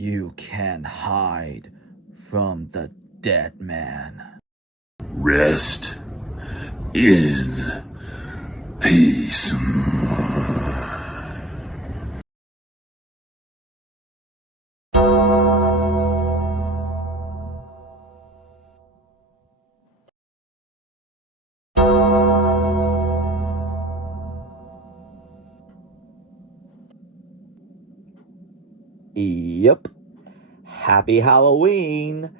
You can't hide from the dead man. Rest in peace. Yep. Happy Halloween.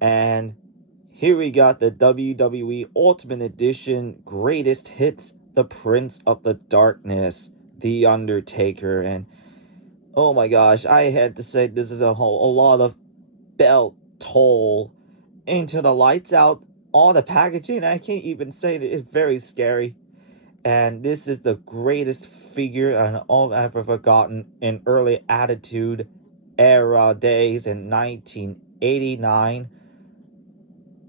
And here we got the WWE Ultimate Edition Greatest Hits, The Prince of the Darkness, The Undertaker. And oh my gosh, I had to say this is a lot of belt toll into the lights out, all the packaging. I can't even say that it's very scary. And this is the greatest figure and all I've ever gotten in early Attitude Era days in 1989.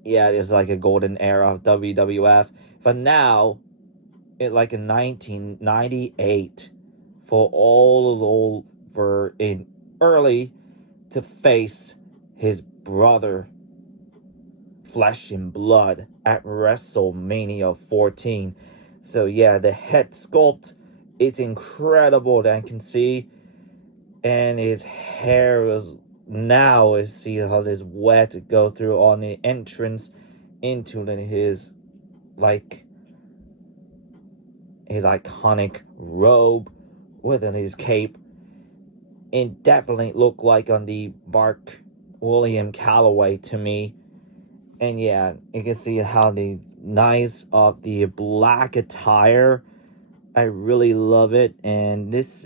Yeah, it's like a golden era of WWF. But now, like in 1998, for all over in early to face his brother, Flesh and Blood, at WrestleMania 14. So yeah, the head sculpt, it's incredible that I can see. And his hair is now, see how this wet go through on the entrance into his iconic robe within his cape. It definitely looked like on the Mark William Calloway to me. And yeah, you can see how the nice of the black attire. I really love it, and this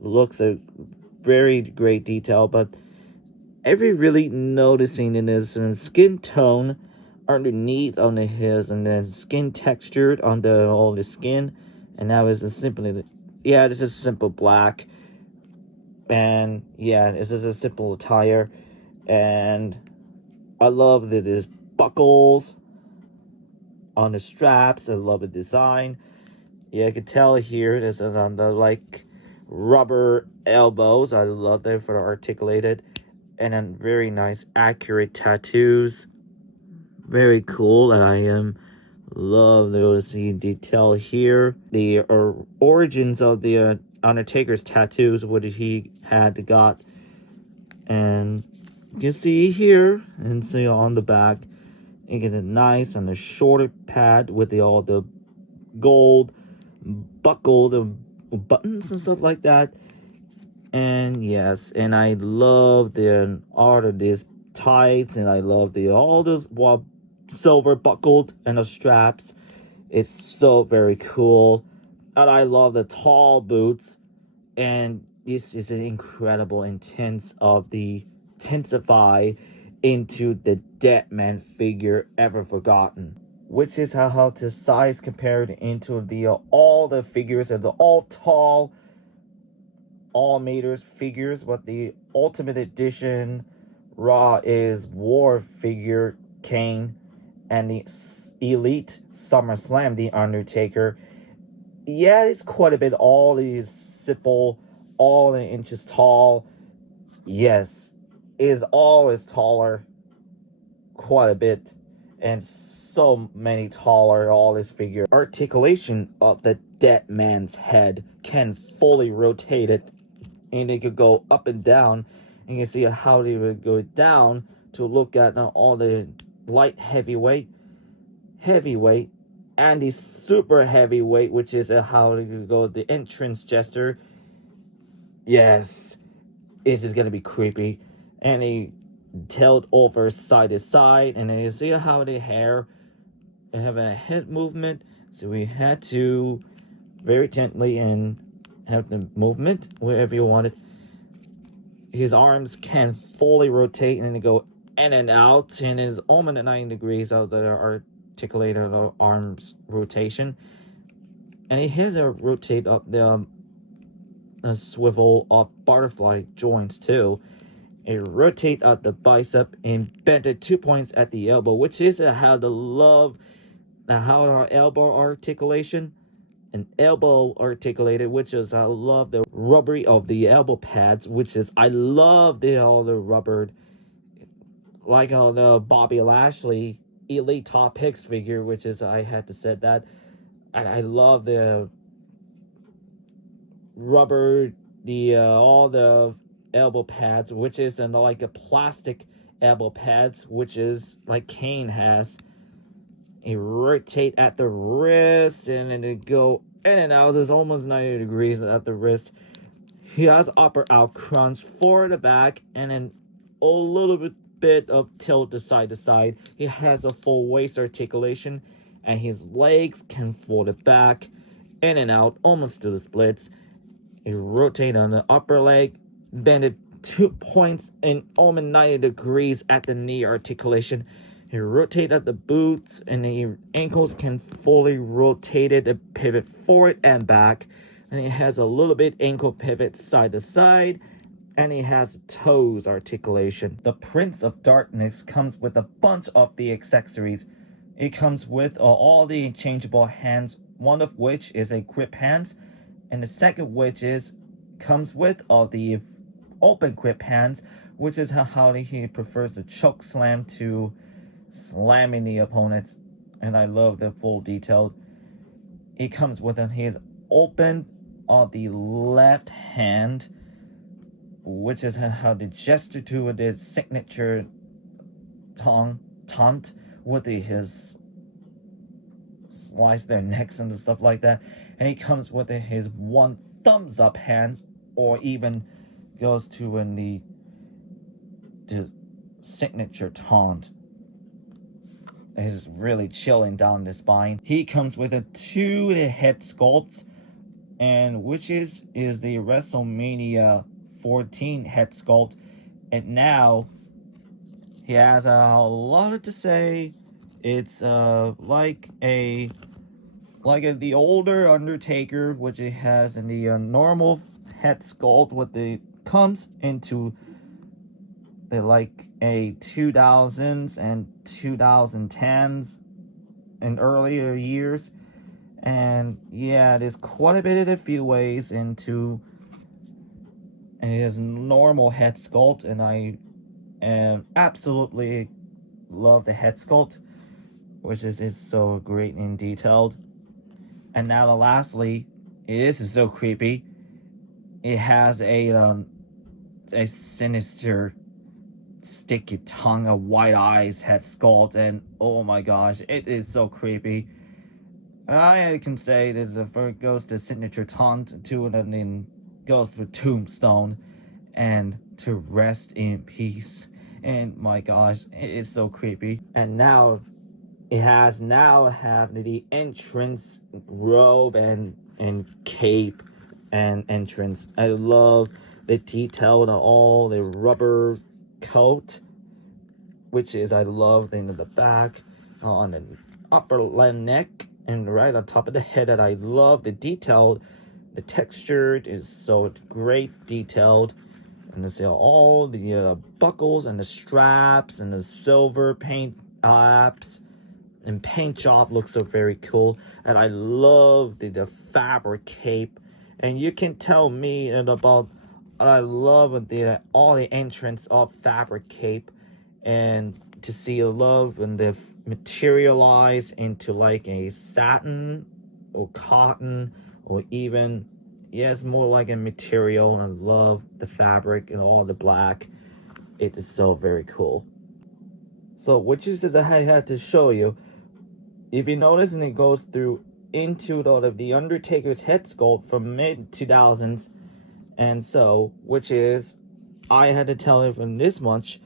looks a very great detail. But every really noticing in this skin tone underneath on his, and then skin textured on all the skin, and now is simply this is simple black, and yeah, this is a simple attire, and I love that there's buckles on the straps. I love the design. Yeah, I can tell here this is on the rubber elbows. I love them for the articulated, and then very nice accurate tattoos. Very cool, and I love those detail here. The origins of the Undertaker's tattoos, what he had got, and you can see here and see on the back. You get a nice and a shorter pad with all the gold buckle, the buttons and stuff like that. And yes, and I love the art of these tights, and I love all this silver buckled and the straps. It's so very cool, and I love the tall boots. And this is an incredible intense of the intensify into the dead man figure ever forgotten, which is how the size compared into the all the figures and the all tall all meters figures. What the Ultimate Edition Raw is War figure Kane, and the Elite SummerSlam The Undertaker. Yeah, it's quite a bit. All these simple, all the inches tall. Yes, is always taller, quite a bit, and so many taller. All this figure articulation of the dead man's head can fully rotate it, and it could go up and down. And you can see how they would go down to look at all the light heavyweight, and the super heavyweight, which is how they could go the entrance gesture. Yes, this is gonna be creepy. And he tilt over side to side, and then you see how the hair have a head movement. So we had to very gently and have the movement wherever you want it. His arms can fully rotate and go in and out, and is almost at 90 degrees of the articulated arms rotation. And he has to rotate up the swivel of butterfly joints too. It rotate out the bicep and bend at 2 points at the elbow, which is how the love, how our elbow articulation, an elbow articulated, which is I love the rubbery of the elbow pads, which is I love all the rubbered, like on the Bobby Lashley Elite Top Picks figure, which is I had to say that, and I love the rubber, the all the elbow pads, which is like a plastic elbow pads, which is like Kane has. You rotate at the wrist and then it go in and out. It's almost 90 degrees at the wrist. He has upper out crunch for the back and then a little bit of tilt to side. He has a full waist articulation and his legs can fold it back in and out almost to the splits. He rotate on the upper leg, bend it 2 points in almost 90 degrees at the knee articulation. He rotate at the boots and the ankles can fully rotate it and pivot forward and back. And he has a little bit ankle pivot side to side. And he has toes articulation. The Prince of Darkness comes with a bunch of the accessories. It comes with all the changeable hands, one of which is a grip hands. And the second which comes with all the open grip hands, which is how he prefers the choke slam to slamming the opponents. And I love the full detailed. It comes with his open on the left hand, which is how the gesture to the signature taunt with his slice their necks and stuff like that. And he comes with his one thumbs up hands, or even goes to the signature taunt. Is really chilling down the spine. He comes with 2 head sculpts, and which is the WrestleMania 14 head sculpt, and now he has a lot to say. It's like the older Undertaker, which it has in the normal head sculpt, with the comes into the like a 2000s and 2010s in earlier years. And yeah, there's quite a bit of a few ways into his normal head sculpt, and I absolutely love the head sculpt, which is so great and detailed. And now lastly, this is so creepy. It has a sinister, sticky tongue, of white eyes head sculpt, and oh my gosh, it is so creepy. I can say this goes to signature taunt to it, and then goes to Tombstone and to rest in peace. And my gosh, it is so creepy. And now it has have the entrance robe and cape and entrance. I love the detail of all the rubber coat, which is I love in the back, on the upper neck, and right on top of the head. That I love the detail. The texture is so great detailed, and see all the buckles and the straps and the silver paint apps and paint job looks so very cool. And I love the fabric cape, and you can tell me about I love all the entrance of fabric cape, and to see a love and the materialize into like a satin or cotton, or even more like a material. And I love the fabric and all the black. It is so very cool. So which is I had to show you. If you notice, and it goes through into the Undertaker's head sculpt from mid 2000s, and so which is I had to tell you from this much.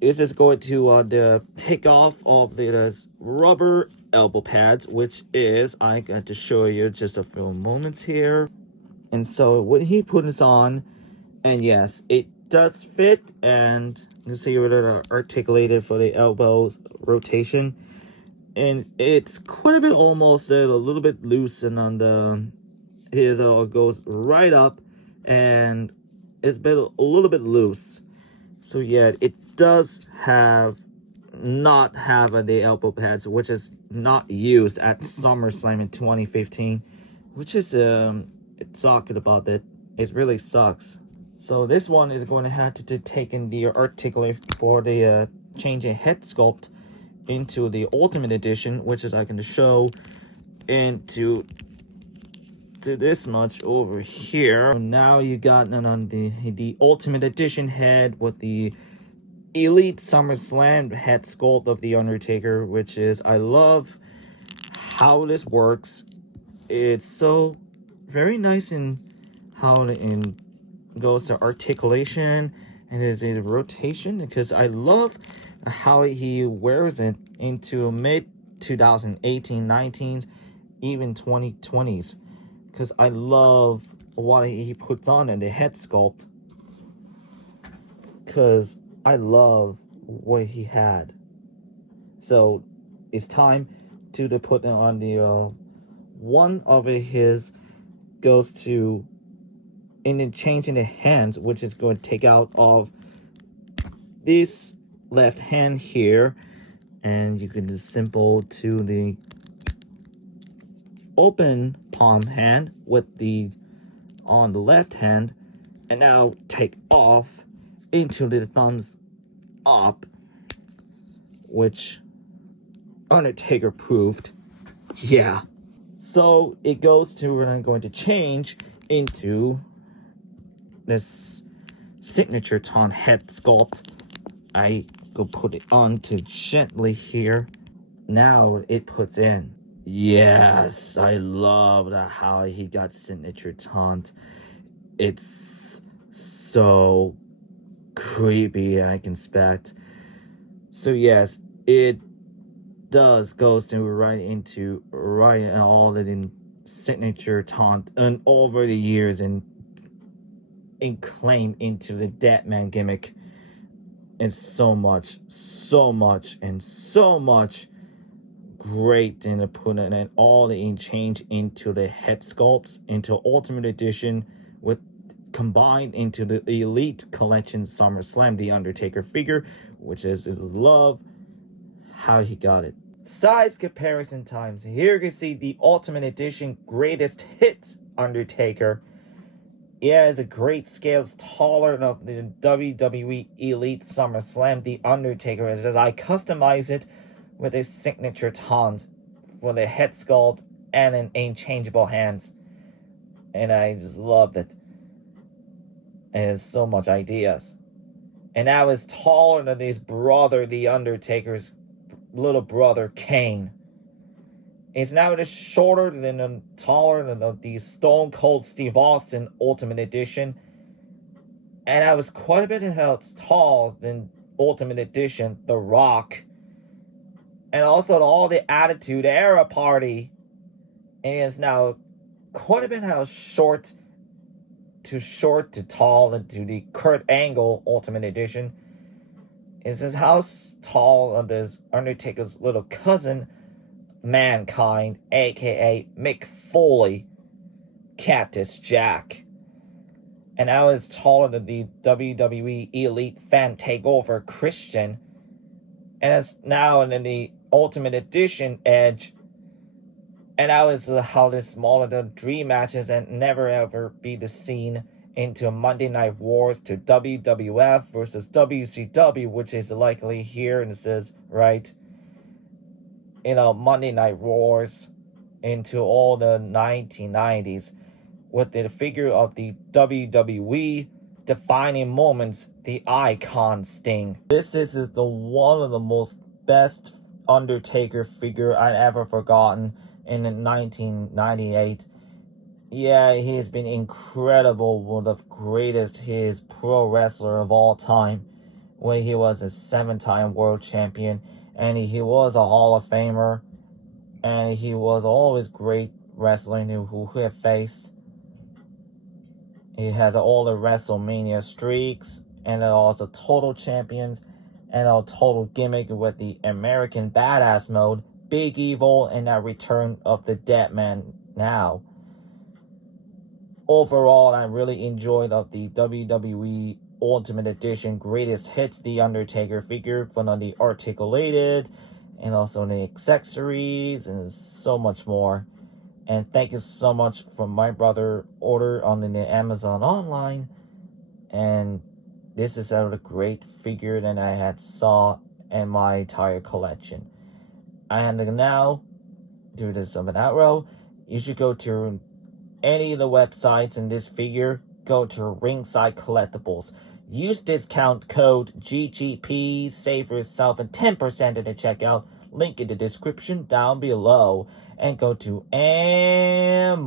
This is going to the take off of the rubber elbow pads, which is I got to show you just a few moments here. And so when he put this on, and yes, it does fit, and you see what it articulated for the elbows rotation, and it's quite a bit, almost a little bit loose, and on the his goes right up, and it's been a little bit loose. So yeah, it does have not have the elbow pads, which is not used at SummerSlam in 2015, which is talking about that. It really sucks. So this one is going to have to take in the articulate for the changing head sculpt into the Ultimate Edition, which is I can show into this much over here. So now you got the Ultimate Edition head with the Elite SummerSlam head sculpt of the Undertaker, which is, I love how this works. It's so very nice in how it goes to articulation and is a rotation, because I love how he wears it into mid 2018, 19s, even 2020s, because I love what he puts on in the head sculpt, because I love what he had. So it's time to put on the one of his goes to in the changing the hands, which is going to take out of this left hand here, and you can just simple to the open palm hand with the on the left hand, and now take off into the thumbs up, which Undertaker proved. Yeah. So it goes to, we're going to change into this signature taunt head sculpt. I go put it on to gently here. Now it puts in. Yes, I love how he got signature taunt. It's so creepy, I can expect. So yes, it goes to right in all the in signature taunt and over the years and claim into the Deadman gimmick. It's so much great in putting in all the change into the head sculpts into Ultimate Edition with combined into the Elite Collection SummerSlam the Undertaker figure, which is love how he got it. Size comparison times. Here you can see the Ultimate Edition Greatest Hits Undertaker. Yeah, it's a great scale. It's taller than the WWE Elite SummerSlam the Undertaker. It says I customize it with his signature taunt for the head sculpt and an interchangeable hands. And I just love it. And it's so much ideas. And now it's taller than his brother, the Undertaker's little brother, Kane. It's now just shorter than taller than the Stone Cold Steve Austin Ultimate Edition. And I was quite a bit tall than Ultimate Edition, The Rock. And also all the Attitude Era Party. And it's now quite a bit short to tall into the Kurt Angle Ultimate Edition. It says how tall of this Undertaker's little cousin, Mankind, aka Mick Foley, Cactus Jack. And now it's taller than the WWE Elite Fan Takeover Christian. And it's now in the Ultimate Edition Edge. And now it's how this smaller the dream matches and never ever be the scene into Monday Night Wars to WWF versus WCW, which is likely here, and it says, right, Monday Night Wars into all the 1990s with the figure of the WWE defining moments, the Icon Sting. This is the one of the most best Undertaker figure I've ever forgotten in 1998. Yeah, he has been incredible, one of the greatest his pro wrestler of all time, when he was a 7-time world champion, and he was a Hall of Famer, and he was always great wrestling who he had faced. He has all the WrestleMania streaks, and also total champions, and a total gimmick with the American Badass mode, Big Evil, and that return of the Deadman now. Overall, I really enjoyed of the WWE Ultimate Edition Greatest Hits The Undertaker figure, but on the articulated, and also the accessories, and so much more. And thank you so much for my brother order on the Amazon online. And this is a great figure that I had saw in my entire collection. And now, due to some outro, you should go to any of the websites in this figure. Go to Ringside Collectibles. Use discount code GGP, save yourself 10% at the checkout. Link in the description down below. And go to Amazon.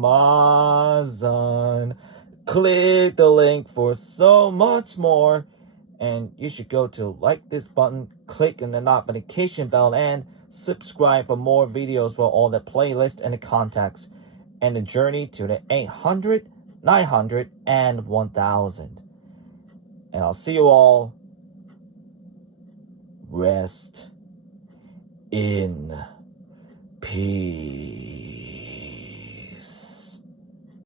Click the link for so much more. And you should go to like this button, click on the notification bell, and subscribe for more videos for all the playlists and the contacts and the journey to the 800, 900, and 1000. And I'll see you all. Rest in peace.